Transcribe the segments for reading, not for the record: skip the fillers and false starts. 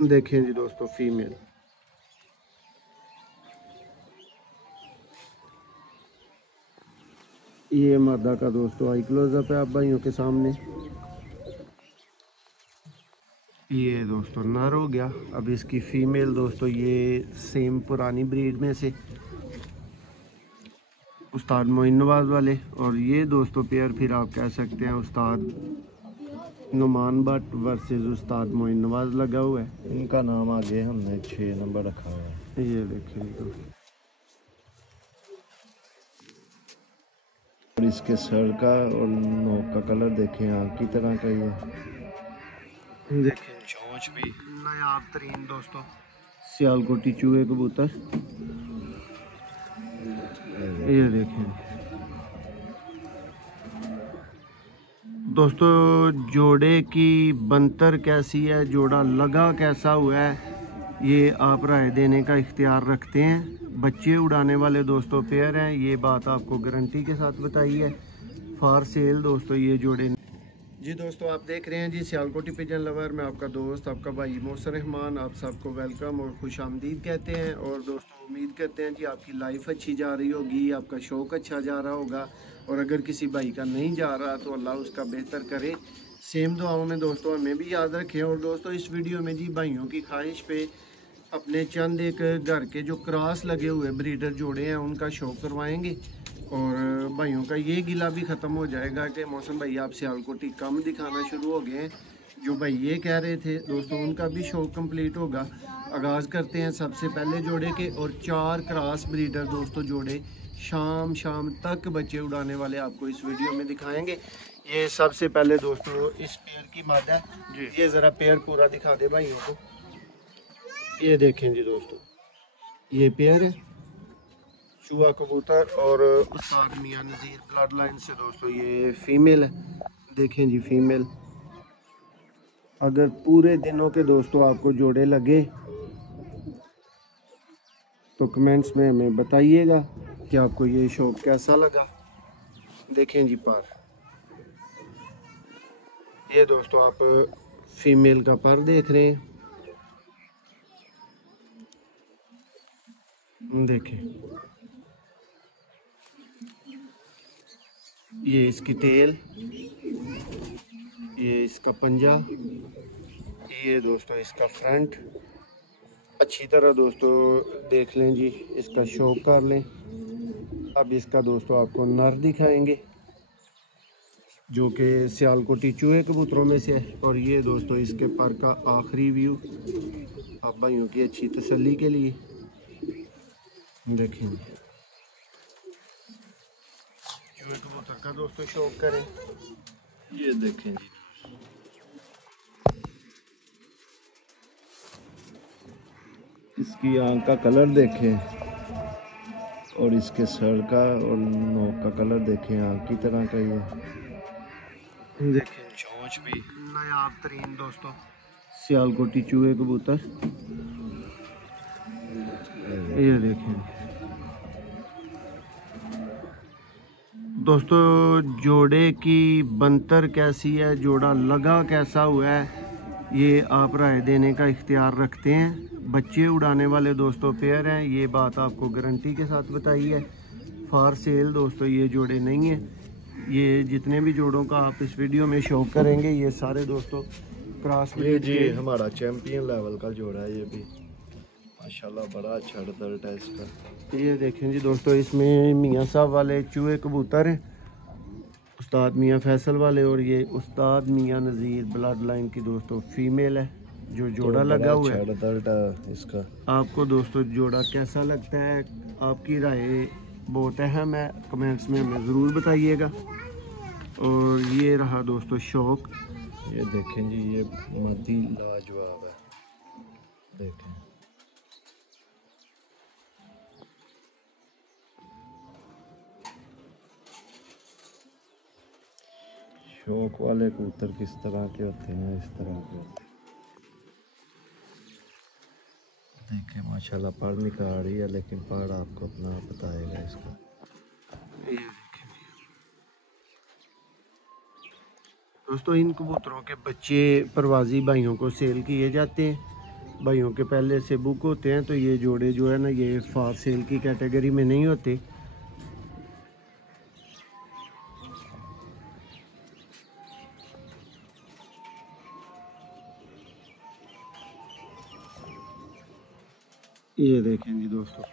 देखें जी दोस्तों फीमेल। ये मादा का दोस्तों आई क्लोजअप है आप भाइयों के सामने। ये दोस्तों नर हो गया। अब इसकी फीमेल दोस्तों ये सेम पुरानी ब्रीड में से उस्ताद मोइन नवाज वाले, और ये दोस्तों पेयर फिर आप कह सकते हैं उस्ताद नुमान भट्ट वर्सेस उस्ताद मोइन नवाज लगा हुआ है। इनका नाम आगे हमने 6 नंबर रखा हुआ है। ये देखें दोस्तों, और इसके सर का और नोक का कलर देखें आँख की तरह का ही है। देखें चोंच भी नायाब तरीन दोस्तों सियालकोटी चूहे कबूतर। ये देखें दोस्तों जोड़े की बनतर कैसी है, जोड़ा लगा कैसा हुआ है, ये आप राय देने का इख्तियार रखते हैं। बच्चे उड़ाने वाले दोस्तों पेयर हैं, ये बात आपको गारंटी के साथ बताई है। फॉर सेल दोस्तों ये जोड़े। जी दोस्तों आप देख रहे हैं जी सियालकोटी पिजन लवर में आपका दोस्त आपका भाई मोहसिन रहमान आप सबको वेलकम और खुश आमदीद कहते हैं। और दोस्तों उम्मीद करते हैं कि आपकी लाइफ अच्छी जा रही होगी, आपका शौक़ अच्छा जा रहा होगा, और अगर किसी भाई का नहीं जा रहा तो अल्लाह उसका बेहतर करे। सेम दुआओं में दोस्तों हमें भी याद रखें। और दोस्तों इस वीडियो में जी भाइयों की ख्वाहिश पे अपने चंद एक घर के जो क्रॉस लगे हुए ब्रीडर जोड़े हैं उनका शो करवाएंगे, और भाइयों का ये गिला भी ख़त्म हो जाएगा कि मौसम भाई आप सियालकोटी कम दिखाना शुरू हो गए हैं। जो भाई ये कह रहे थे दोस्तों उनका भी शौक कंप्लीट होगा। आगाज़ करते हैं सबसे पहले जोड़े के, और 4 क्रॉस ब्रीडर दोस्तों जोड़े शाम तक बच्चे उड़ाने वाले आपको इस वीडियो में दिखाएंगे। ये सबसे पहले दोस्तों इस पेयर की मादा है, ये ज़रा पेयर पूरा दिखा दे भाइयों को। ये देखें जी दोस्तों ये पेयर है चूहा कबूतर, और उस्ताद मियां नज़ीर ब्लड लाइन से दोस्तों ये फीमेल है। देखें जी फीमेल। अगर पूरे दिनों के दोस्तों आपको जोड़े लगे तो कमेंट्स में हमें बताइएगा कि आपको ये शौक कैसा लगा। देखें जी पर, ये दोस्तों आप फीमेल का पर देख रहे हैं। देखें ये इसकी टेल, ये इसका पंजा, ये दोस्तों इसका फ्रंट। अच्छी तरह दोस्तों देख लें जी, इसका शौक कर लें। अब इसका दोस्तों आपको नर दिखाएंगे जो कि सियालकोटी चूहे कबूतरों में से है। और ये दोस्तों इसके पर का आखिरी व्यू आप भाइयों की अच्छी तसल्ली के लिए देखें। चूहे कबूतर का दोस्तों शौक करें। ये देखें जी इसकी आँख का कलर देखें, और इसके सर का और नोक का कलर देखें आँख की तरह का ही है। देखें चोंच भी नायाब तरीन दोस्तों सियालकोटी चूहे कबूतर। ये देखें दोस्तों जोड़े की बनतर कैसी है, जोड़ा लगा कैसा हुआ है, ये आप राय देने का इख्तियार रखते हैं। बच्चे उड़ाने वाले दोस्तों पेयर हैं, ये बात आपको गारंटी के साथ बताई है। फॉर सेल दोस्तों ये जोड़े नहीं हैं। ये जितने भी जोड़ों का आप इस वीडियो में शो करेंगे ये सारे दोस्तों क्रॉस ब्रीड जी हमारा चैंपियन लेवल का जोड़ा है। ये भी माशाल्लाह बड़ा अच्छा रिजल्ट है इसका। ये देखें जी दोस्तों इसमें मियाँ साहब वाले चूहे कबूतर हैं, उस्ताद मियाँ फैसल वाले, और ये उस्ताद मियाँ नज़ीर ब्लड लाइन की दोस्तों फीमेल है जो जोड़ा लगा हुआ है। रिजल्ट है इसका। आपको दोस्तों जोड़ा कैसा लगता है, आपकी राय बहुत अहम है, कमेंट्स में हमें ज़रूर बताइएगा। और ये रहा दोस्तों शौक। ये देखें जी ये मादी लाजवाब है। देखें शौक वाले कबूतर किस तरह के होते हैं, इस तरह के होते हैं। देखें माशाल्लाह पर निकाल रही है, लेकिन पर आपको अपना बताएगा इसका। ये देखें दोस्तों इन कबूतरों के बच्चे प्रवासी भाइयों को सेल किए जाते हैं। भाइयों के पहले से बुक होते हैं, तो ये जोड़े जो है ना ये फार सेल की कैटेगरी में नहीं होते। ये देखें जी दोस्तों,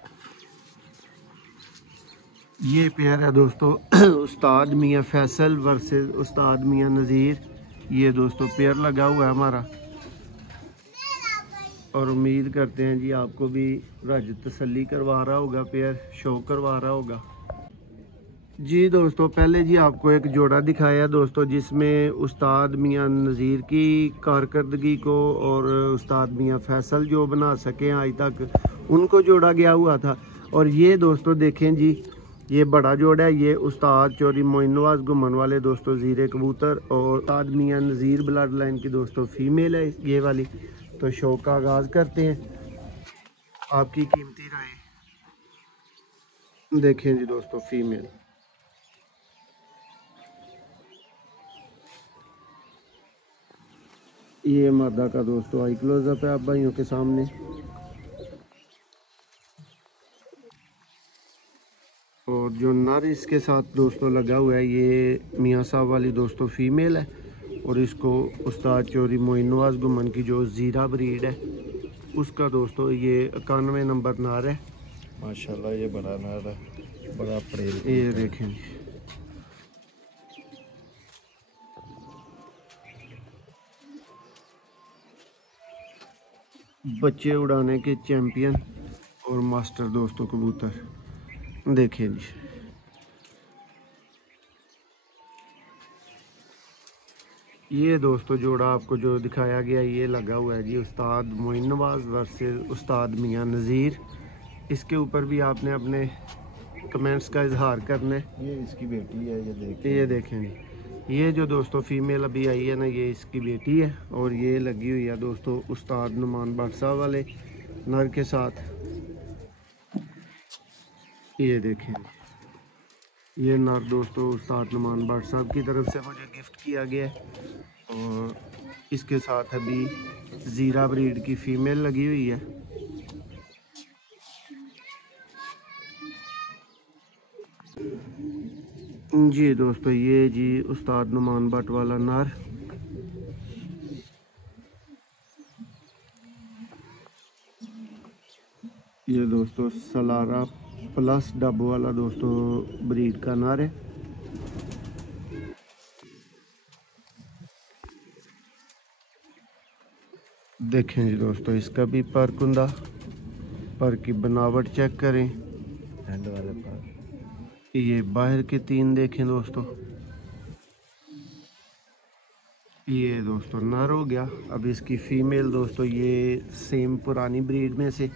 ये पेयर है दोस्तों उस्ताद मियाँ फैसल वर्सेस उस्ताद मियाँ नज़ीर। ये दोस्तों पेयर लगा हुआ है हमारा, और उम्मीद करते हैं जी आपको भी रज तसल्ली करवा रहा होगा, पेयर शो करवा रहा होगा जी। दोस्तों पहले जी आपको एक जोड़ा दिखाया दोस्तों, जिसमें उस्ताद मियाँ नज़ीर की कारकर्दगी को और उस्ताद मियाँ फैसल जो बना सके आज तक उनको जोड़ा गया हुआ था। और ये दोस्तों देखें जी, ये बड़ा जोड़ा है, ये उस्ताद चौधरी मोइन नवाज घुमन वाले दोस्तों ज़ीरे कबूतर और उस्ताद मियाँ नज़ीर ब्लड लाइन की दोस्तों फीमेल है ये वाली। तो शो का आगाज़ करते हैं, आपकी कीमती राय देखें जी दोस्तों। फीमेल ये मादा का दोस्तों आई क्लोजअप है आप भाइयों के सामने। और जो नर इसके साथ दोस्तों लगा हुआ है ये मियाँ साहब वाली दोस्तों फीमेल है, और इसको उस्ताद चौधरी मोइन नवाज घुमन की जो ज़ीरा ब्रीड है उसका दोस्तों ये 91 नंबर नार है। माशाल्लाह ये बड़ा नार है, बड़ा पड़ेल। ये देखें बच्चे उड़ाने के चैंपियन और मास्टर दोस्तों कबूतर देखें जी। ये दोस्तों जोड़ा आपको जो दिखाया गया ये लगा हुआ है जी उस्ताद मोइन नवाज वर्सेस उस्ताद मियाँ नज़ीर। इसके ऊपर भी आपने अपने कमेंट्स का इजहार करना है। ये इसकी बेटी है, ये देखें जी, ये जो दोस्तों फीमेल अभी आई है ना ये इसकी बेटी है, और ये लगी हुई है दोस्तों उस्ताद नुमान भट्ट साहब वाले नर के साथ। ये देखें ये नर दोस्तों उस्ताद नुमान भट्ट साहब की तरफ से मुझे गिफ्ट किया गया है, और इसके साथ अभी ज़ीरा ब्रीड की फ़ीमेल लगी हुई है। जी दोस्तों ये जी उस्ताद नुमान भट्ट वाला नर। ये दोस्तों सलारा प्लस डब वाला दोस्तों ब्रीड का नर है। देखें जी दोस्तों इसका भी पर कुंदा, पर की बनावट चेक करें। हैंड वाले पर ये बाहर के 3 देखें दोस्तों। ये दोस्तों नर हो गया। अब इसकी फीमेल दोस्तों ये सेम पुरानी ब्रीड में से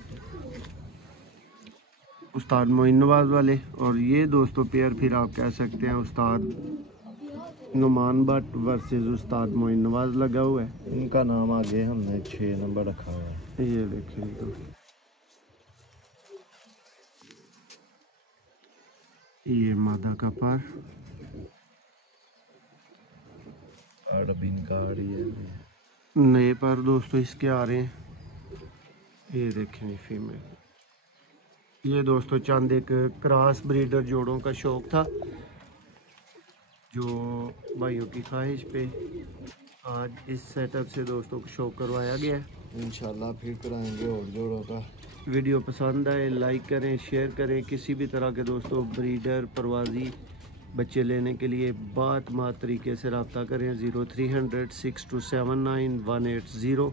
उस्ताद मोइन नवाज वाले, और ये दोस्तों पेयर फिर आप कह सकते हैं उस्ताद नुमान भट्ट वर्सेस उस्ताद मोइन नवाज लगा हुआ है। इनका नाम आगे हमने 6 नंबर रखा हुआ है। ये देखिए दोस्तों ये मादा का पर इनका आ रही है, नए पर दोस्तों इसके आ रहे हैं। ये देखें फीमेल। ये दोस्तों चंद एक क्रॉस ब्रीडर जोड़ों का शौक था जो भाइयों की ख्वाहिश पे आज इस सेटअप से दोस्तों को शौक करवाया गया है। इंशाल्लाह फिर कराएंगे और जोड़ों का। वीडियो पसंद आए लाइक करें, शेयर करें। किसी भी तरह के दोस्तों ब्रीडर परवाजी बच्चे लेने के लिए बात तरीके से रब्ता करें 0300 6279 180।